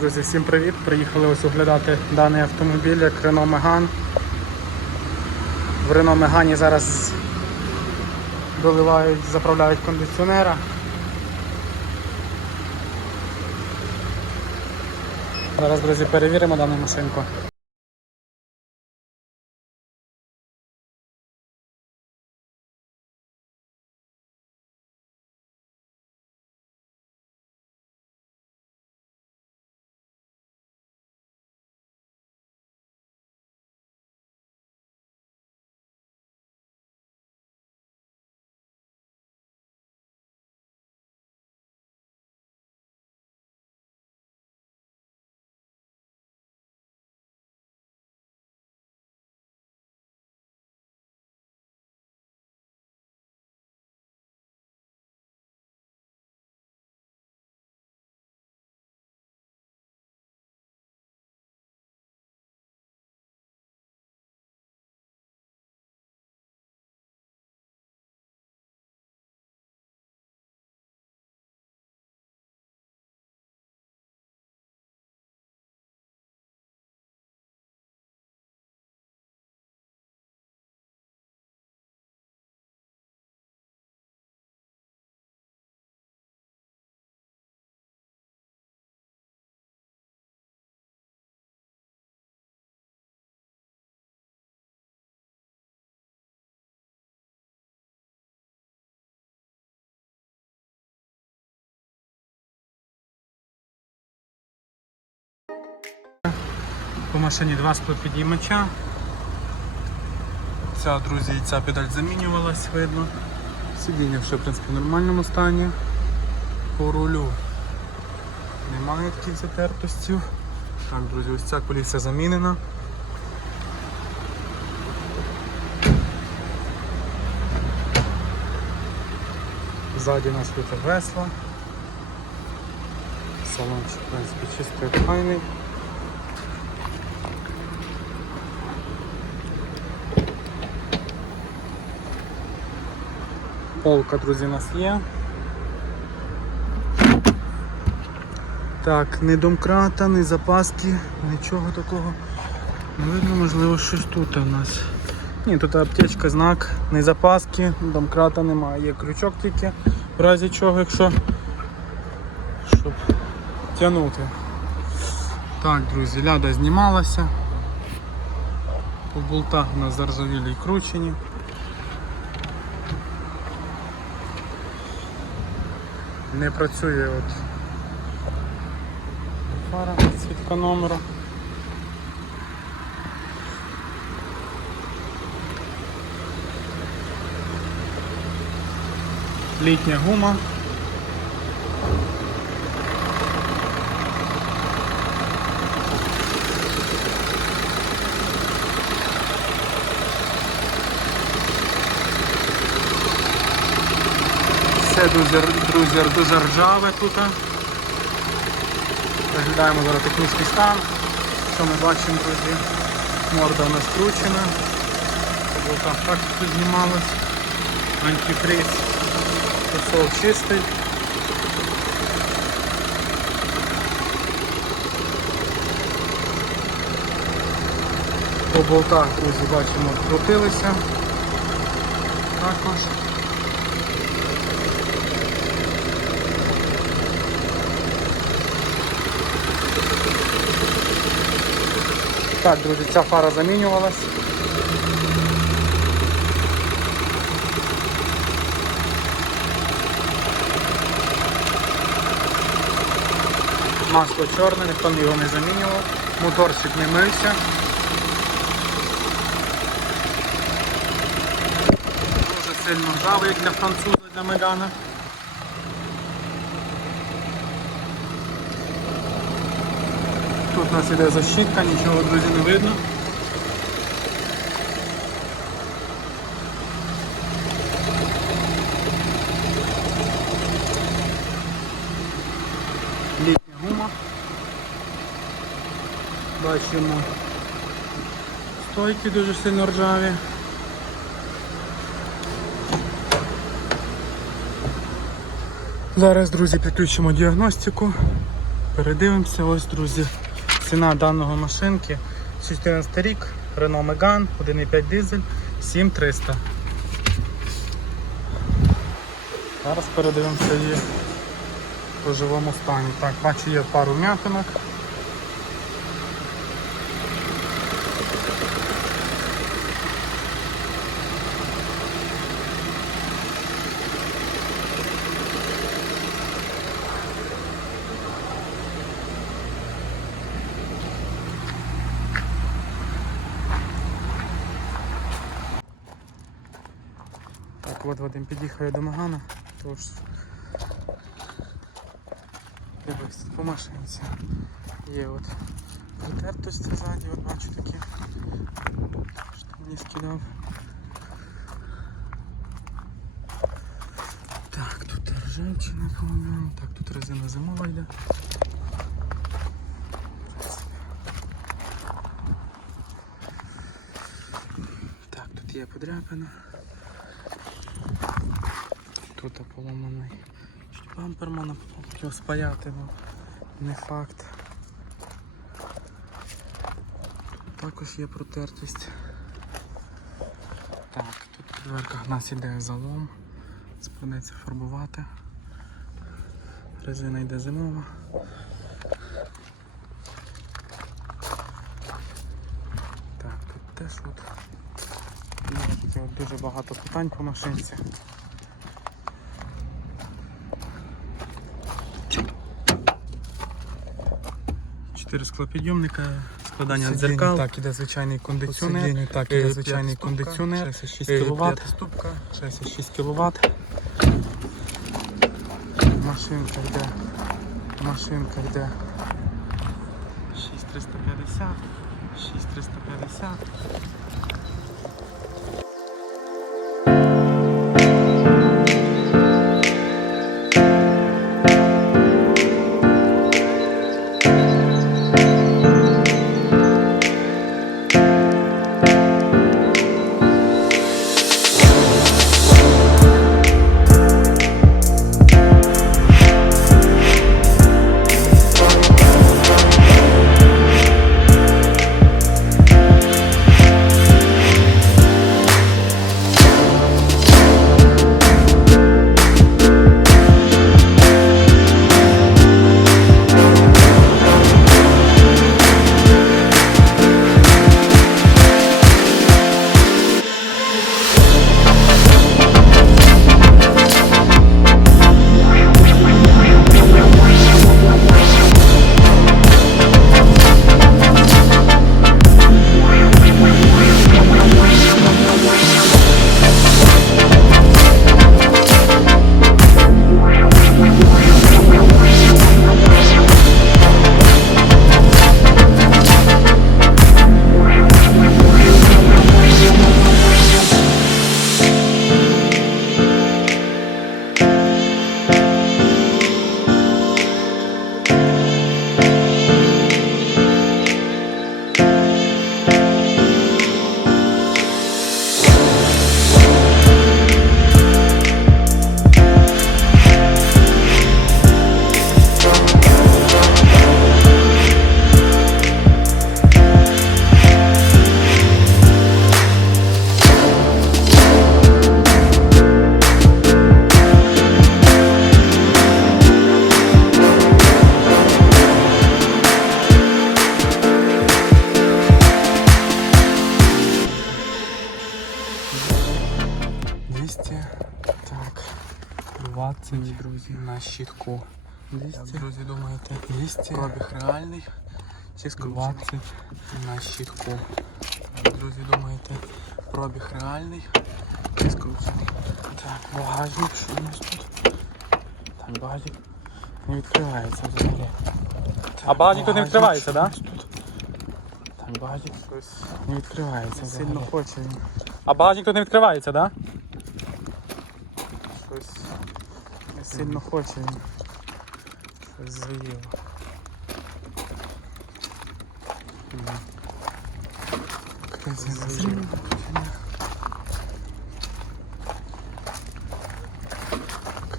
друзі, всім привіт! Приїхали ось оглядати даний автомобіль, як Renault Megane. В Renault Megane зараз доливають, заправляють кондиціонера. Зараз, друзі, перевіримо дану машинку. По машині два склопідіймача. Ця, друзі, і ця педаль замінювалась, видно. Сидіння все в принципі в нормальному стані. По рулю немає таких затертостів. Так, друзі, ось ця коліса замінена. Ззаді у нас тут весла. Салончик, в принципі, чистий, файний. Полка, друзі, у нас є. Так, ні домкрата, ні запаски, нічого такого. Не видно, можливо, щось тут у нас. Ні, тут аптечка, знак, ні запаски, домкрата немає. Є крючок тільки, в разі чого, якщо щоб тягнути. Так, друзі, ляда знімалася. По болтах у нас заржавілі і кручені. Не працює от фара, світка номера. Літня гума. Дуже, друзі, дуже ржаве тут. Заглядаємо зараз технічний стан. Що ми бачимо, друзі? Морда у нас скручена. По болтах так тут знімалось. Антифриз. Посол чистий. По болтах, друзі, бачимо, крутилися. Також. Так, друзі, ця фара замінювалась. Масло чорне, ніхто його не замінював, моторчик не мився. Дуже сильно ржавий, як для француза, для Мегана. У нас іде защитка, нічого, друзі, не видно. Літня гума. Бачимо стойки дуже сильно ржаві. Зараз, друзі, підключимо діагностику. передивимося. Ось, друзі. Ціна даного машинки 14 рік, Renault Megane, 1,5 дизель, 7300. Зараз передивимося її по живому стані. Так, бачу, є пару м'ятинок. От Вадим під'їхав я до Магана, тож дивись, по машинці є от протертості ззаді, от бачу такі. Що мені скидав. Так, тут ржавчина, по-моєму. Так, тут резина зимова йде. Так, тут є подряпина. Тут поломаний бампер можна його спаяти, ну не факт. Тут також є протертість. Так, тут в нас іде залом, спинеться фарбувати. Резина йде зимова. Так, тут теж от дуже багато питань по машинці. Чотири склопідйомника, складання Сидіння, дзеркал. так, іде звичайний кондиціонер. сидінню так, е, іде звичайний п'ятиступка, кондиціонер, 66 е, кВт. п'ятиступка. 66 кВт. Машинка йде. Машинка йде. 6350. 6350. Як, друзі, думаєте, 200. пробіг реальний чи скручений? на щитку. Як, Друзі, думаєте, пробіг реальний чи скручений? Так, багажник, що у нас тут? Так, багажник не відкривається взагалі. А багажник тут не відкривається, так? Так, багажник щось не відкривається взагалі. Сильно хоче він. А багажник тут не відкривається, так? Щось не сильно хоче він. Щось згоріло. Згоріло.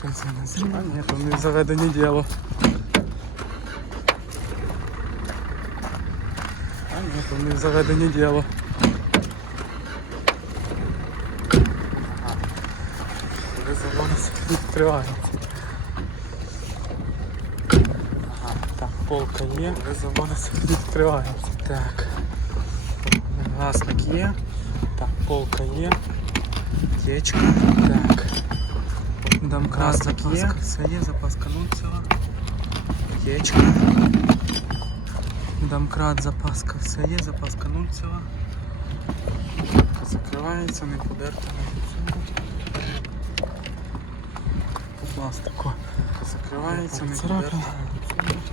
Кризина зріла. А ні, то не заведені діло. А ні, то не заведені діло. Заводи відкривається. полка є. Коли заводиться, відкривається. Так, Гасник є, так, полка є. аптечка, Так, домкрат Гасник запаска, є. все є, запаска нульцева, аптечка. Домкрат, запаска, все є, запаска нульцева. Закривається, не подерта, не нічого. По пластику. Закривається, не Царапина. подерта, не нічого.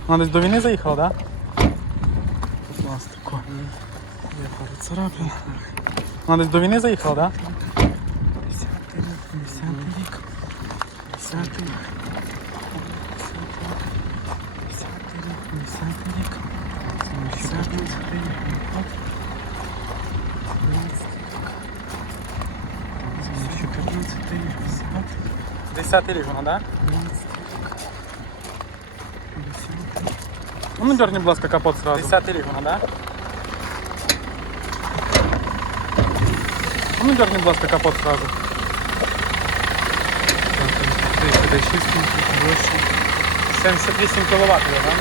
Вона десь до війни заїхала, так? По пластику. Є пару царапин. Вона десь до війни заїхала, так? 10 рік, 10 рік, 10 рік, 10 рік, 10 рік, 10 рік, 14 рік, 10 рік вона, так? Ну, дерни, будь ласка, капот сразу. 10 рік вона, да? Ну, дерни, будь ласка, капот сразу. 78 кВт, да?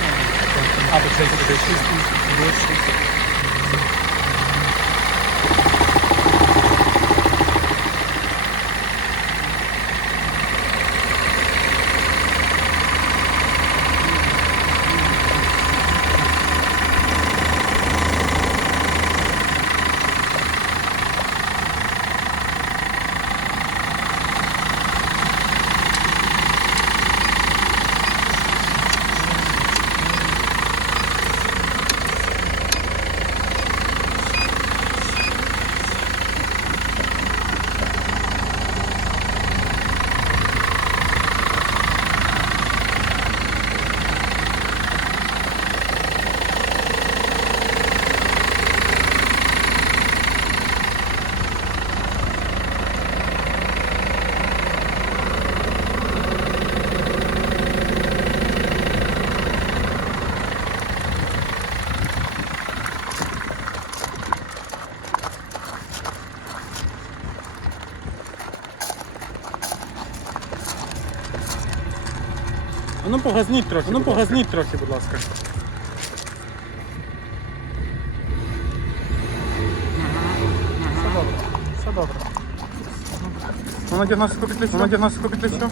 А, тут 66. А ну погазніть трохи. Ну погазніть трохи, будь ласка. Все добре. Все добре. Вона на 90 петлю. Ну, на 90 петлю.